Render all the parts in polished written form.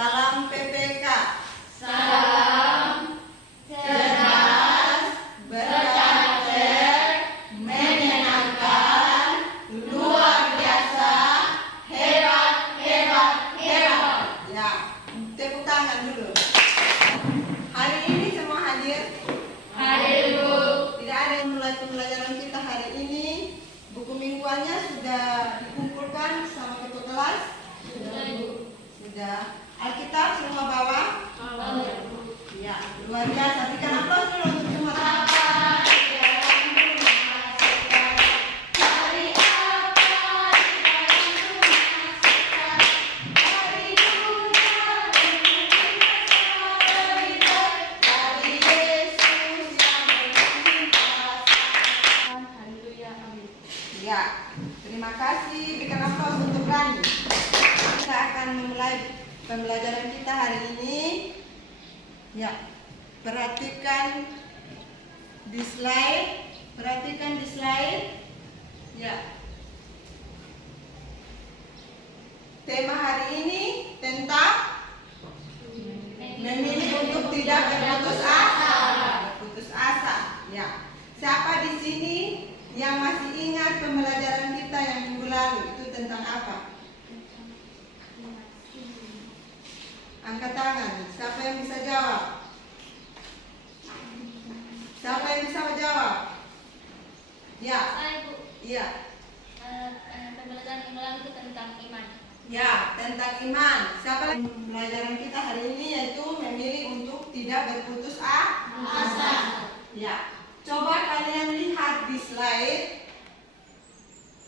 Salam PPK. Salam cerdas, berkarakter, menyenangkan, luar biasa, hebat, hebat, hebat. Ya, tepuk tangan dulu. Hari ini semua hadir? Hadir, Bu. Tidak ada yang mulai pembelajaran kita hari ini. Buku mingguannya sudah dikumpulkan sama ketua kelas? Sudah, Bu. Sudah. Alkitab semua bawa? Ya, luar biasa. Berikan aplaus dulu untuk semua. Ya, terima kasih. Berikan aplaus untuk Rani. Kita akan memulai pembelajaran kita hari ini. Ya, perhatikan di slide. Perhatikan di slide. Ya. Tema hari ini tentang memilih untuk tidak berputus asa. Berputus asa. Ya. Siapa di sini yang masih ingat pembelajaran kita yang minggu lalu itu tentang apa? Angkat tangan. Siapa yang bisa jawab? Siapa yang bisa menjawab? Ya. Saya, Bu. Iya. Pembelajaran minggu lalu itu tentang iman. Ya, tentang iman. Siapa lagi? Pembelajaran kita hari ini yaitu memilih untuk tidak berputus asa. Ya. Coba kalian lihat di slide.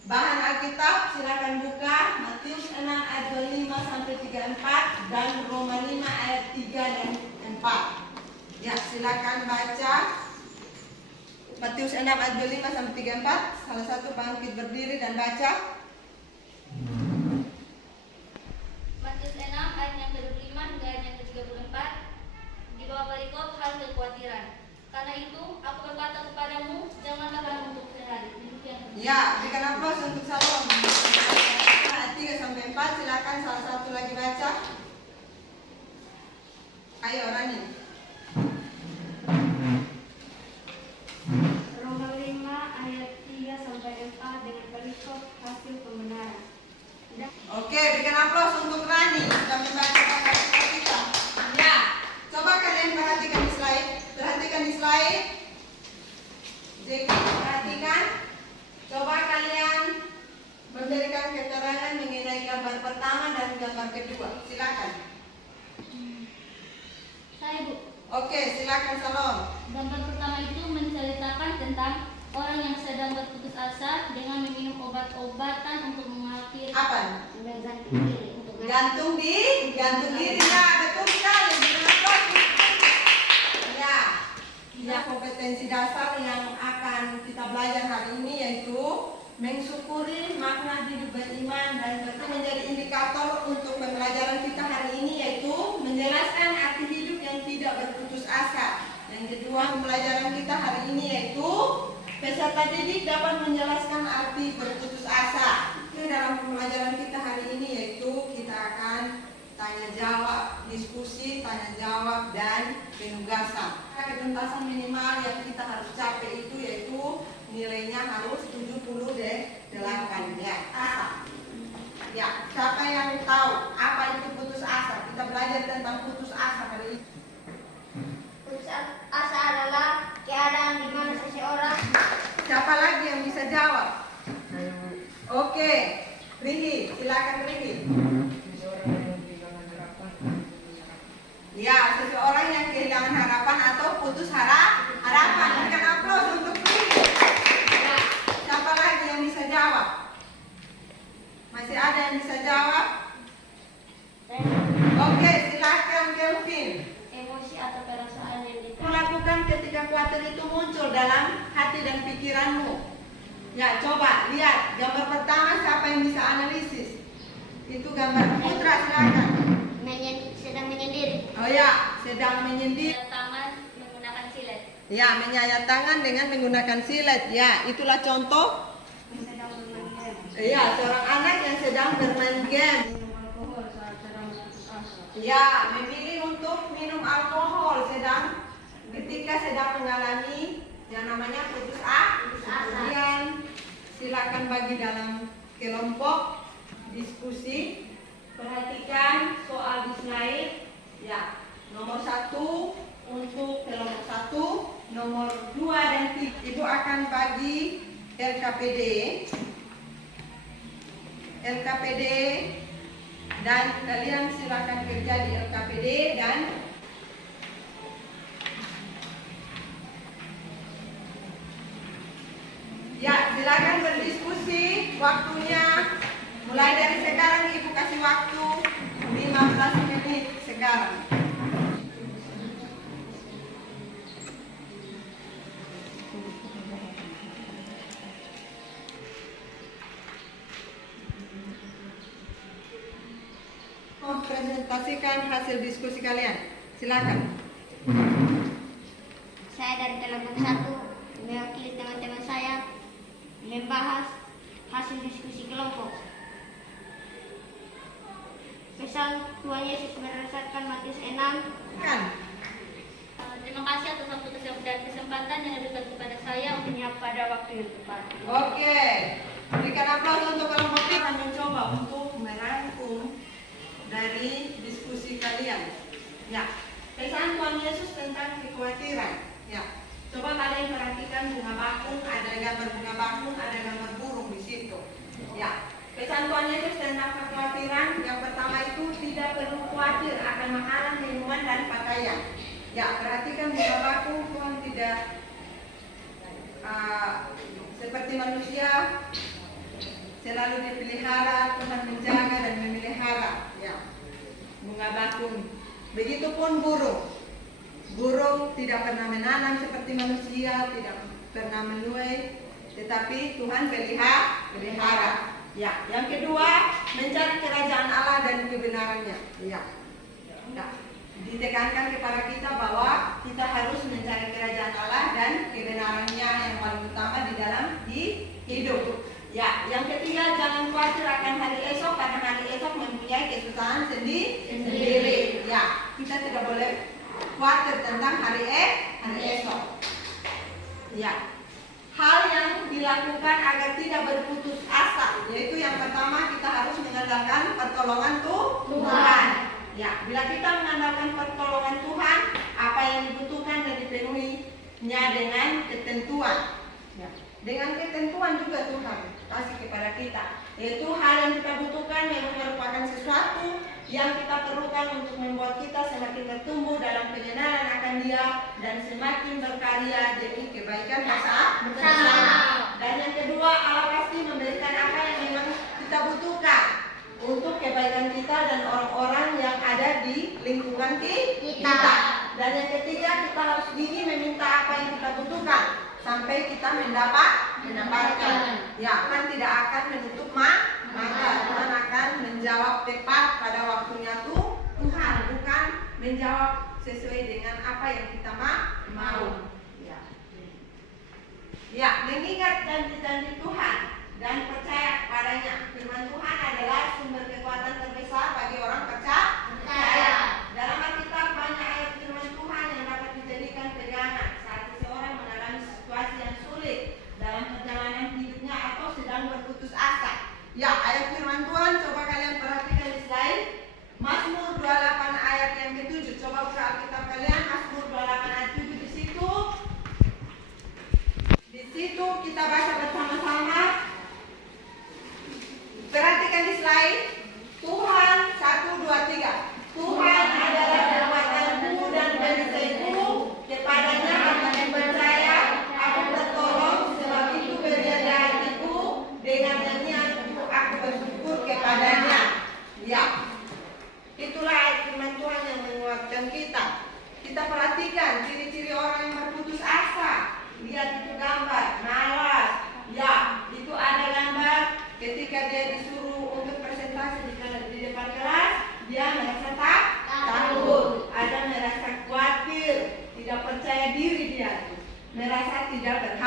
Bahan Alkitab silakan buka Matius 6 ayat 25 sampai 34 dan Roma 5 ayat 3 dan 4. Ya, silakan baca. Matius 6 ayat 25 sampai 34. Salah satu bangkit berdiri dan baca. Matius 6 ayat yang ke-25 hingga ayat yang ke-34. Di bawah perikop hal kekhawatiran. Karena itu aku berkata kepadamu, janganlah kamu untuk sehari. Ya, berikan aplaus untuk Salom. Ayat 3 sampai 4, silakan salah satu lagi baca. Ayo Rani. Roma 5 ayat 3 sampai 4 dengan perikop hasil pembenaran. Oke, berikan aplaus untuk Rani sudah membaca Alkitab kita. Ya, coba kalian perhatikan di slide. Perhatikan di slide. Jadi perhatikan. Coba kalian memberikan keterangan mengenai gambar pertama dan gambar kedua. Silakan. Saya, Bu. Oke, silakan Salom. Gambar pertama itu menceritakan tentang orang yang sedang berputus asa dengan meminum obat-obatan untuk mengakhiri Apa? gantung diri. Gantung diri ya, betul sekali. Ya, ya kompetensi dasar yang akan kita belajar hari ini yaitu mensyukuri makna hidup beriman dan itu menjadi indikator untuk pembelajaran kita hari ini yaitu menjelaskan arti hidup yang tidak berputus asa. Yang kedua pembelajaran kita hari ini yaitu peserta didik dapat menjelaskan arti berputus asa. Itu dalam pembelajaran kita hari ini yaitu kita akan tanya jawab, diskusi, tanya jawab dan penugasan. Ketuntasan minimal yang kita harus capai itu yaitu nilainya harus 78 ya. Asa. Ya, siapa yang tahu apa itu putus asa? Kita belajar tentang putus asa hari ini. Putus asa adalah keadaan di mana seseorang. Siapa lagi yang bisa jawab? Oke, Rihi, silakan Rihi. Ya, seseorang yang kehilangan harapan atau putus harapan. Berikan aplaus untuk Rihi. Ya, siapa lagi yang bisa jawab? Masih ada yang bisa jawab? Oke, silakan Kelvin. Emosi atau perasaan yang Melakukan ketika khawatir itu muncul dalam hati dan pikiranmu. Ya, coba lihat gambar pertama siapa yang bisa analisis? Itu gambar Putra, silakan. sedang menyendiri. Oh ya, sedang menyendiri. Tangan menggunakan silet. Ya, menyayat tangan dengan menggunakan silet. Ya, itulah contoh. Sedang bermain game. Iya, seorang anak yang sedang bermain game. Minum alkohol saat sedang berputus asa. Ya, memilih untuk minum alkohol ketika sedang mengalami yang namanya putus asa. Kemudian silakan bagi dalam kelompok diskusi. Perhatikan soal di slide. Ya, nomor 1 untuk kelompok 1, nomor 2 dan 3. Ibu akan bagi LKPD dan kalian silakan kerja di LKPD dan ya, silakan berdiskusi. Waktunya mulai dari sekarang, Ibu kasih waktu 15 menit sekarang. Presentasikan hasil diskusi kalian. Silakan. Saya dari kelompok 1 mewakili teman-teman saya membahas hasil diskusi kelompok. Pesan Tuhan Yesus berdasarkan Matius 6. Kan? Terima kasih atas waktu dan kesempatan yang diberikan kepada saya untuk Pada waktu yang tepat. Oke. Berikan aplaus untuk kelompok kita. Akan mencoba untuk merangkum dari diskusi kalian. Ya, pesan Tuhan Yesus tentang kekhawatiran. Ya, coba kalian perhatikan bunga bakung, ada gambar bunga bakung, ada gambar burung di situ. Ya, pesan Tuhan Yesus tentang kekhawatiran yang pertama itu tidak perlu khawatir akan makanan, minuman dan pakaian. Ya, perhatikan bunga bakung, Tuhan tidak seperti manusia selalu dipelihara, Tuhan menjaga dan memelihara. Ya, bunga bakung. Begitupun burung. Burung tidak pernah menanam seperti manusia, tidak pernah menuai, tetapi Tuhan pelihara. Ya, yang kedua, mencari kerajaan Allah dan kebenarannya. Ya. Ya. Ditekankan kepada kita bahwa kita harus mencari kerajaan Allah dan kebenarannya yang paling utama di dalam hidup. Ya, yang ketiga, jangan khawatir akan hari esok karena hari esok mempunyai kesusahan sendiri. Ya, kita tidak boleh khawatir tentang hari esok. Ya, hal yang dilakukan agar tidak berputus asa, yaitu yang pertama kita harus mengandalkan pertolongan Tuhan. Ya, bila kita mengandalkan pertolongan Tuhan, apa yang dibutuhkan dan dipenuhinya dengan ketentuan. Ya, dengan ketentuan juga Tuhan kasih kepada kita, yaitu hal yang kita butuhkan memang merupakan sesuatu yang kita perlukan untuk membuat kita semakin bertumbuh dalam pengenalan akan Dia dan semakin berkarya demi kebaikan bersama. Dan yang kedua, Allah pasti memberikan apa yang memang kita butuhkan untuk kebaikan kita dan orang-orang yang ada di lingkungan kita. Dan yang ketiga, kita harus gigih meminta apa yang kita butuhkan sampai kita mendapatkan. Ya, kan tidak akan menutup mata. Tuhan akan menjawab tepat pada waktunya Tuhan, bukan menjawab sesuai dengan apa yang kita mau. Ya, mengingat janji-janji Tuhan dan percaya padanya. Firman Tuhan adalah sumber kekuatan terbesar bagi orang percaya. Dalam Alkitab banyak ayat firman Tuhan yang dapat dijadikan pegangan saat seseorang mengalami situasi yang sulit dalam perjalanan hidupnya atau sedang berputus asa. Ya, ayat firman Tuhan coba kalian perhatikan di slide. Mazmur 28 ayat yang ke-7. Coba buka Alkitab kalian, Mazmur 28 ayat 7 di situ. Di situ kita baca bersama-sama. Perhatikan di slide. Tuhan 1, 2, 3. Tuhan adalah kekuatanku dan perisaiku, kepadanya aku percaya, aku bertolong, sebab itu berada hatiku, dengan nyanyianku aku bersyukur kepadanya. Ya, itulah ayat firman Tuhan yang menguatkan kita. Kita perhatikan ciri-ciri orang yang berputus asa. Lihat itu gambar, malas. Ya, itu ada gambar ketika dia disuruh untuk presentasi di depan kelas, dia merasa takut, ada merasa khawatir, tidak percaya diri dia, merasa tidak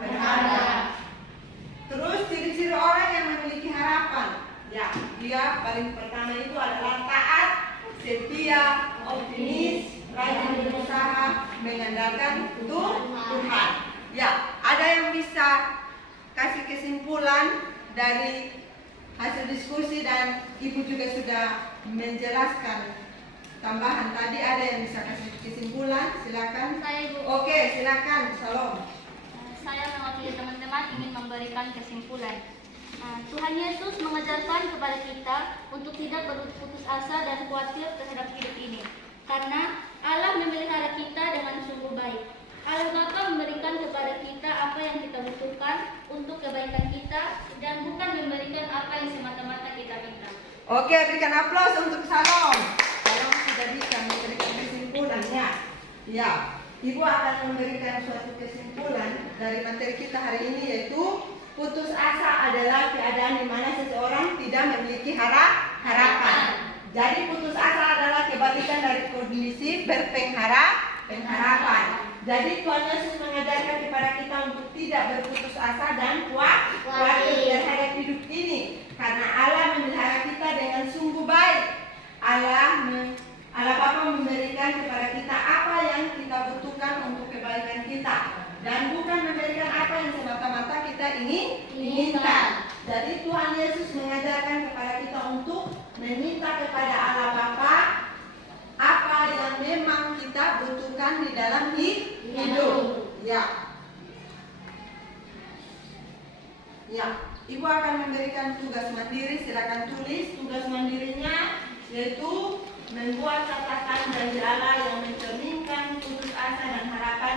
berharga. Terus ciri-ciri orang yang memiliki harapan. Ya, dia paling pertama itu adalah taat, setia mengandalkan Tuhan. Ya, ada yang bisa kasih kesimpulan dari hasil diskusi dan Ibu juga sudah menjelaskan tambahan tadi. Ada yang bisa kasih kesimpulan? Silakan. Saya, Ibu. Oke, silakan. Salam. Saya mewakili teman-teman ingin memberikan kesimpulan. Tuhan Yesus mengajarkan kepada kita untuk tidak berputus asa dan khawatir terhadap hidup ini. Karena Allah memelihara kita dengan sungguh baik. Allah Bapa memberikan kepada kita apa yang kita butuhkan untuk kebaikan kita dan bukan memberikan apa yang semata-mata kita minta. Oke, berikan aplaus untuk Salom. Salom sudah bisa memberikan kesimpulannya. Ya, Ibu akan memberikan suatu kesimpulan dari materi kita hari ini, yaitu putus asa adalah keadaan di mana seseorang tidak memiliki harapan. Jadi putus asa adalah kebalikan dari kondisi berpengharapan. Jadi Tuhan Yesus mengajarkan kepada kita untuk tidak berputus asa dan khawatir terhadap hidup ini, karena Allah memelihara kita dengan sungguh baik. Allah Bapa memberikan kepada kita apa yang kita butuhkan untuk kebaikan kita, dan bukan memberikan apa yang semata-mata kita inginkan. Jadi Tuhan Yesus mengajarkan kepada kita untuk meminta kepada Allah Bapa apa yang memang kita butuhkan di dalam hidup. Ya. Ya, Ibu akan memberikan tugas mandiri. Silakan tulis tugas mandirinya, yaitu membuat catatan janji Allah yang mencerminkan putus asa dan harapan.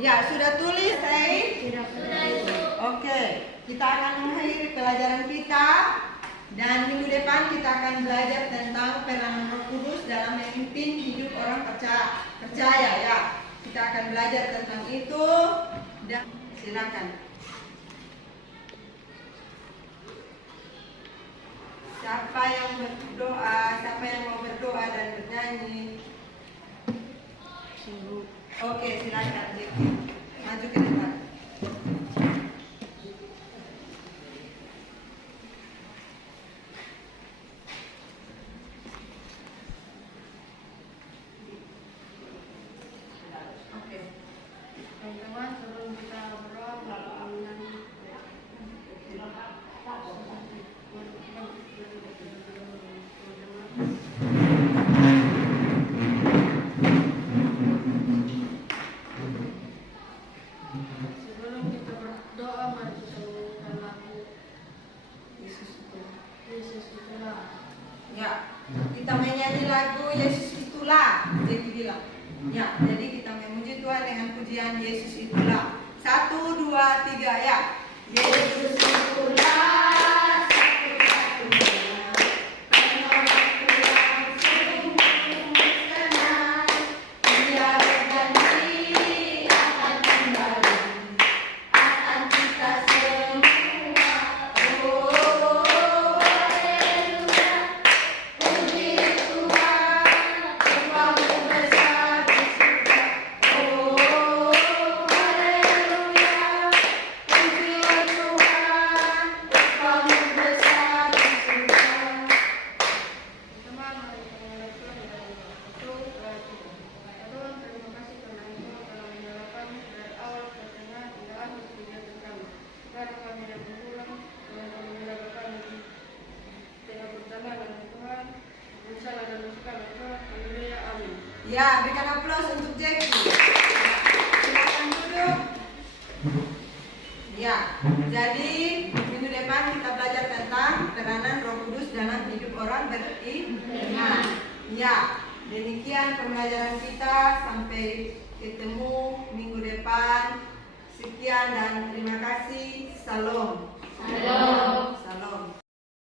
Ya, sudah tulis, Sudah, Ibu. Oke, kita akan mengakhiri pelajaran kita, dan minggu depan kita akan belajar tentang peranan Roh Kudus dalam memimpin hidup orang percaya. Ya, kita akan belajar tentang itu. Dan silakan. Siapa yang berdoa, siapa yang mau berdoa dan bernyanyi? Oke, silakan. Maju ke depan. Oke. Teman-teman, sebelum kita berdoa, kalau alunan sebelum kita berdoa, mari kita menyanyikan lagu Yesus itulah. Yesus itulah. Ya, kita menyanyi lagu Yesus itulah. Jadi bilang. Ya, jadi kita memuji Tuhan dengan pujian Yesus itulah. 1, 2, 3, ya. Yesus itulah. Ya, berikan aplaus untuk Jackie. Silakan duduk. Ya, jadi minggu depan kita belajar tentang peranan Roh Kudus dalam hidup orang beriman. Ya, demikian pembelajaran kita. Sampai ketemu minggu depan. Sekian dan terima kasih. Salam. Salam.